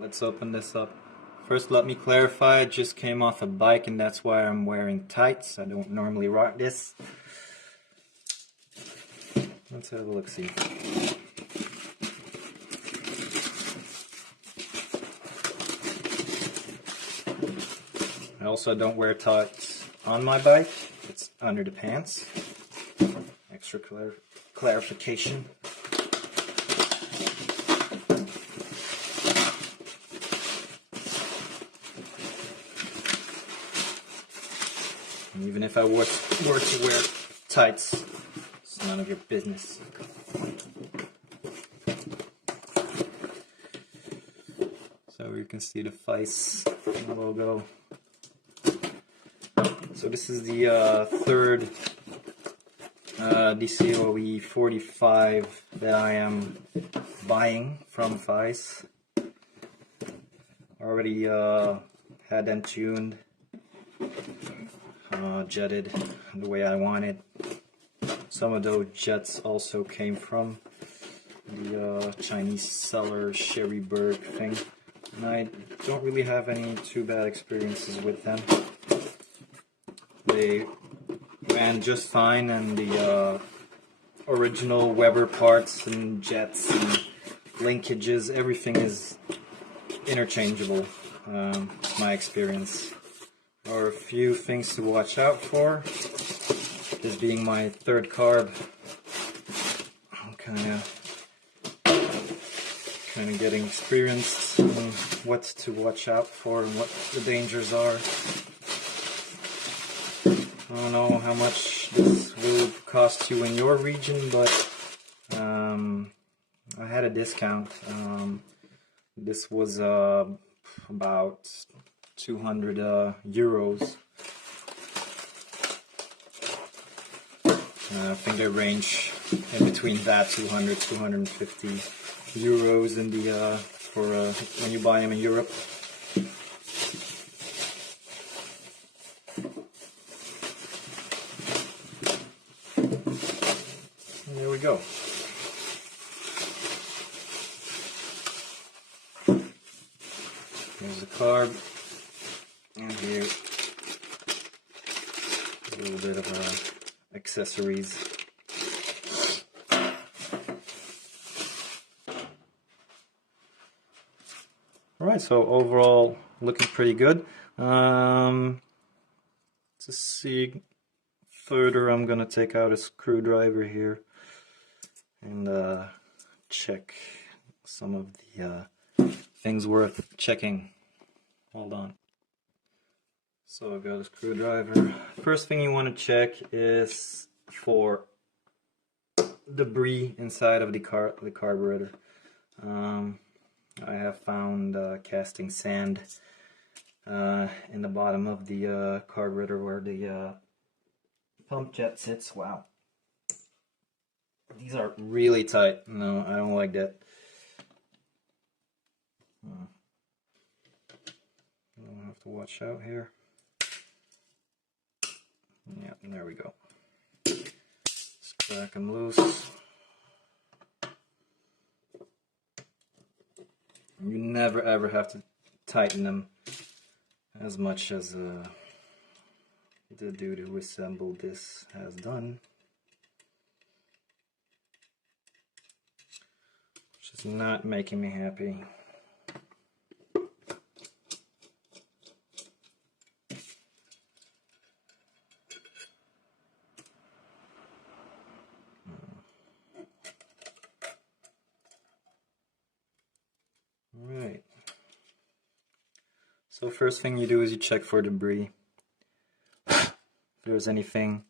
Let's open this up. First, let me clarify, I just came off a bike and that's why I'm wearing tights. I don't normally rock this. Let's have a look-see. I also don't wear tights on my bike. It's under the pants. Extra clarification. And even if I were to wear tights, it's none of your business. So you can see the FAJS logo. So this is the third DCOE 45 that I am buying from FAJS. Already had them tuned, jetted the way I wanted. Some of those jets also came from the Chinese seller Sherryberg thing, and I don't really have any too bad experiences with them. They ran just fine, and the original Weber parts and jets and linkages, everything is interchangeable. My experience. There are a few things to watch out for. This being my third carb, I'm kind of getting experienced in what to watch out for and what the dangers are. I don't know how much this will cost you in your region, but I had a discount. This was about 200 euros. I think they range in between that 200-250 euros in the for when you buy them in Europe. And there we go. Here's the carb, and here a little bit of accessories. Alright, so overall looking pretty good. To see further, I'm gonna take out a screwdriver here and check some of the things worth checking. Hold on. So I've got a screwdriver. First thing you want to check is for debris inside of the carburetor. I have found casting sand in the bottom of the carburetor where the pump jet sits. Wow. These are really tight. No, I don't like that. I'll have to watch out here. Yeah, there we go. Just crack them loose. You never ever have to tighten them as much as the dude who assembled this has done. Which is not making me happy. Alright. So first thing you do is you check for debris. If there's anything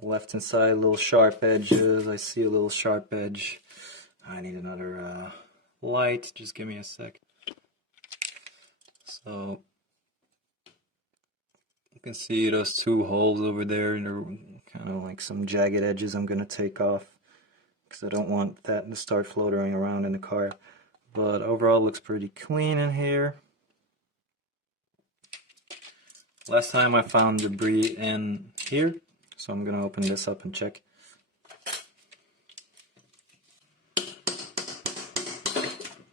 left inside, little sharp edges. I see a little sharp edge. I need another light. Just give me a sec. So you can see those two holes over there. They're kind of like some jagged edges I'm going to take off because I don't want that to start floating around in the car. But overall looks pretty clean in here. Last time I found debris in here, so I'm going to open this up and check.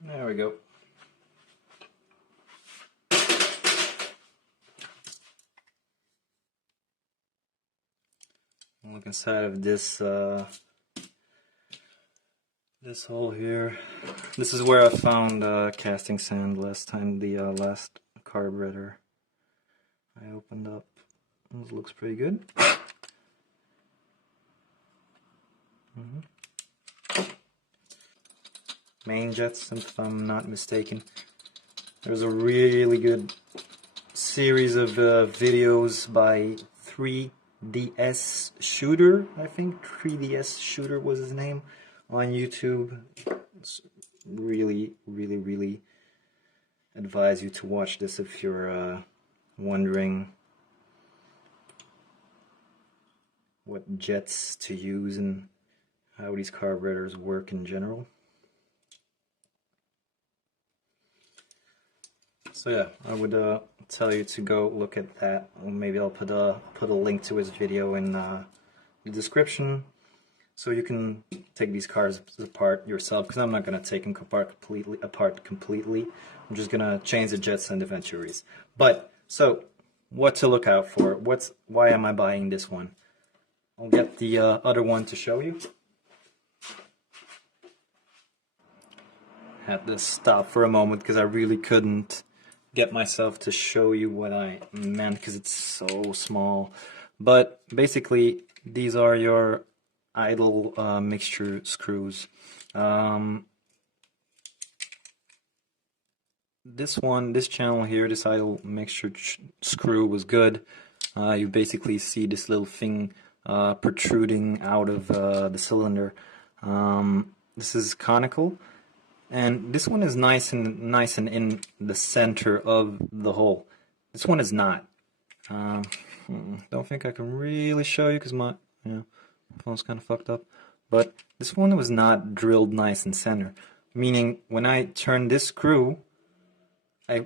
There we go. Look inside of this this hole here. This is where I found casting sand last time, the last carburetor I opened up. This looks pretty good. Main jets, if I'm not mistaken. There's a really good series of videos by 3DS Shooter, I think 3DS Shooter was his name, on YouTube. It's really advise you to watch this if you're wondering what jets to use and how these carburetors work in general. So yeah, I would tell you to go look at that. Maybe I'll put a link to his video in the description, so you can take these cars apart yourself. Because I'm not gonna take them apart completely. I'm just gonna change the jets and the Venturis. But so, what to look out for? Why am I buying this one? I'll get the other one to show you. Had to stop for a moment because I really couldn't get myself to show you what I meant because it's so small. But basically, these are your idle mixture screws. This channel here, this idle mixture screw was good. You basically see this little thing protruding out of the cylinder. This is conical. And this one is nice and in the center of the hole. This one is not. Don't think I can really show you because my phone's kind of fucked up. But this one was not drilled nice in center. Meaning when I turn this screw, how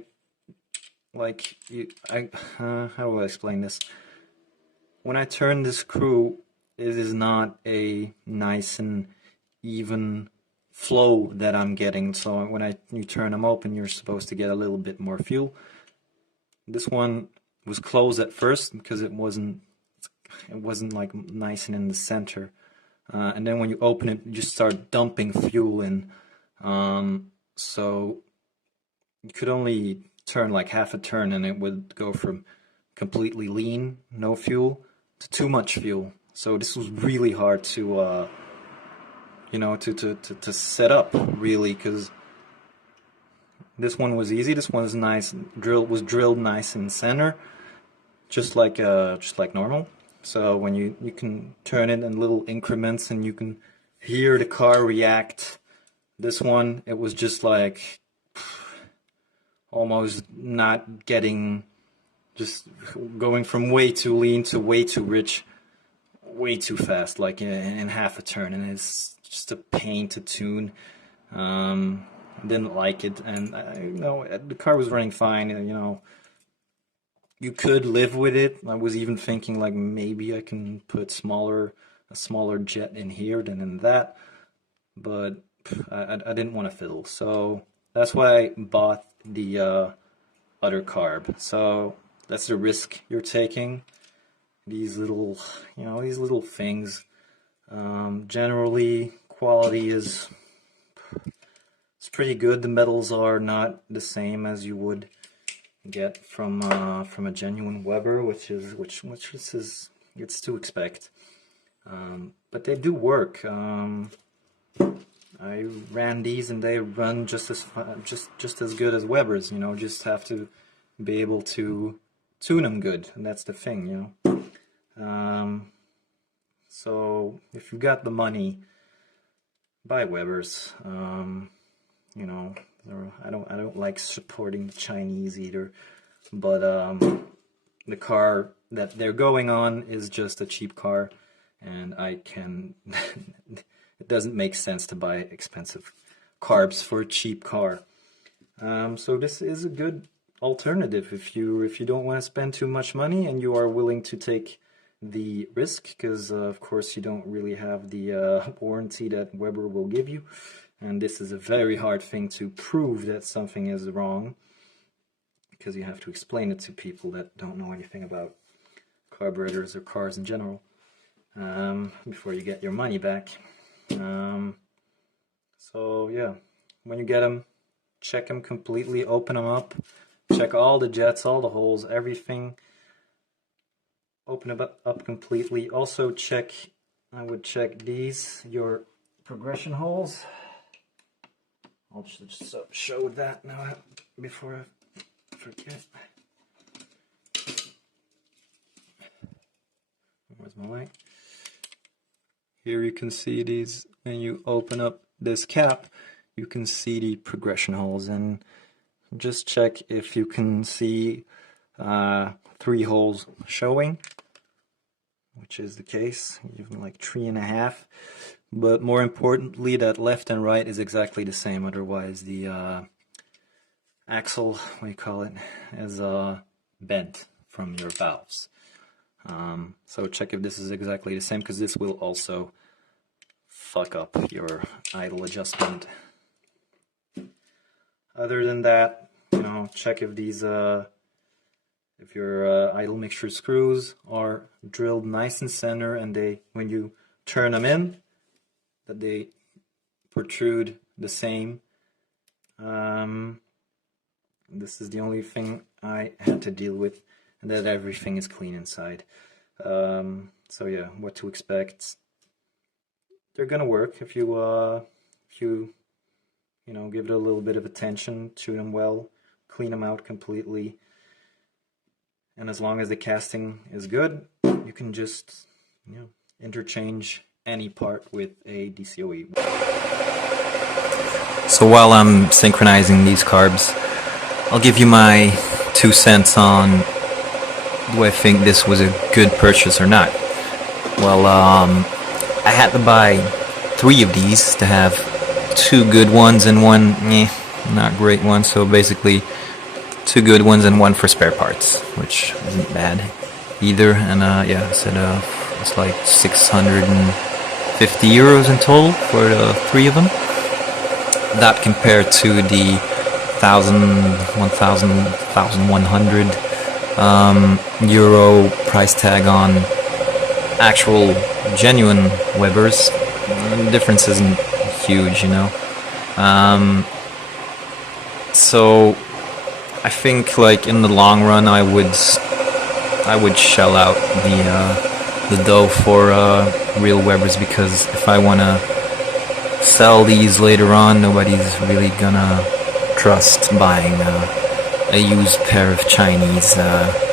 do I explain this? When I turn this screw, it is not a nice and even flow that I'm getting. So when you turn them open, you're supposed to get a little bit more fuel. This one was closed at first because it wasn't like nice and in the center. And then when you open it, you just start dumping fuel in. So you could only turn like half a turn, and it would go from completely lean, no fuel, to too much fuel. So this was really hard to to set up, really, because this one was easy. This one was nice, was drilled nice in center, just like normal. So when you can turn it in little increments, and you can hear the car react. This one, it was just like almost not getting, just going from way too lean to way too rich, way too fast, like in half a turn, and it's just a pain to tune. Didn't like it, and the car was running fine. You could live with it. I was even thinking like maybe I can put a smaller jet in here than in that, but I didn't want to fiddle, so that's why I bought the other carb. So that's the risk you're taking. These little things. Generally, quality is pretty good. The metals are not the same as you would get from a genuine Weber, which is it's to expect. But they do work. I ran these and they run just as good as Webers. Just have to be able to tune them good, and that's the thing. So if you've got the money, buy Webers. I don't like supporting the Chinese either, but the car that they're going on is just a cheap car, and it doesn't make sense to buy expensive carbs for a cheap car. So this is a good alternative if you don't want to spend too much money and you are willing to take the risk, because of course you don't really have the warranty that Weber will give you, and this is a very hard thing to prove that something is wrong, because you have to explain it to people that don't know anything about carburetors or cars in general. before you get your money back. So yeah, when you get them, check them completely, open them up, check all the jets, all the holes, everything. Open it up completely. Also check, I would check these, your progression holes. I'll just show that now before I forget. Where's my light? Here you can see these, and you open up this cap, you can see the progression holes, and just check if you can see 3 holes showing, which is the case, even like 3.5. But more importantly, that left and right is exactly the same, otherwise the axle, what do you call it, is bent from your valves. So check if this is exactly the same, because this will also fuck up your idle adjustment. Other than that, you know, check if these if your idle mixture screws are drilled nice and center, and they, when you turn them in, that they protrude the same. This is the only thing I had to deal with, and that everything is clean inside. So yeah, what to expect. They're gonna work if you you know, give it a little bit of attention, tune them well, clean them out completely, and as long as the casting is good, you can just, you know, interchange any part with a DCOE. So while I'm synchronizing these carbs, I'll give you my 2 cents on do I think this was a good purchase or not. Well, I had to buy 3 of these to have 2 good ones and 1 not great one, so basically 2 good ones and 1 for spare parts, which isn't bad either. And yeah, I said it's like 650 euros in total for the 3 of them. That compared to the 1,100 euro price tag on actual genuine Webers. The difference isn't huge, you know. So I think, like, in the long run, I would shell out the dough for real Webers, because if I want to sell these later on, nobody's really gonna trust buying a used pair of Chinese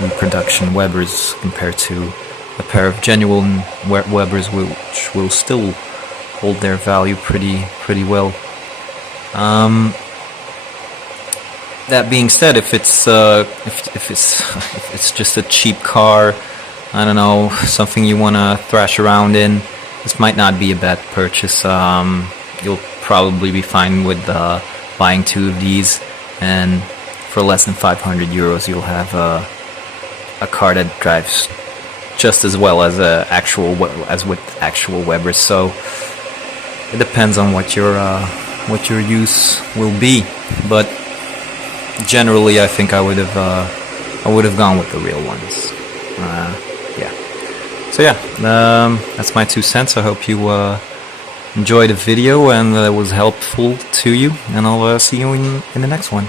reproduction Webers compared to a pair of genuine Webers, which will still hold their value pretty well. That being said, if it's just a cheap car, I don't know, something you want to thrash around in, this might not be a bad purchase. You'll probably be fine with buying 2 of these, and for less than 500 euros you'll have a car that drives just as well as with actual Webers. So it depends on what your use will be, but generally I think I would have gone with the real ones. Yeah. So yeah, that's my 2 cents. I hope you enjoyed the video and that was helpful to you, and I'll see you in the next one.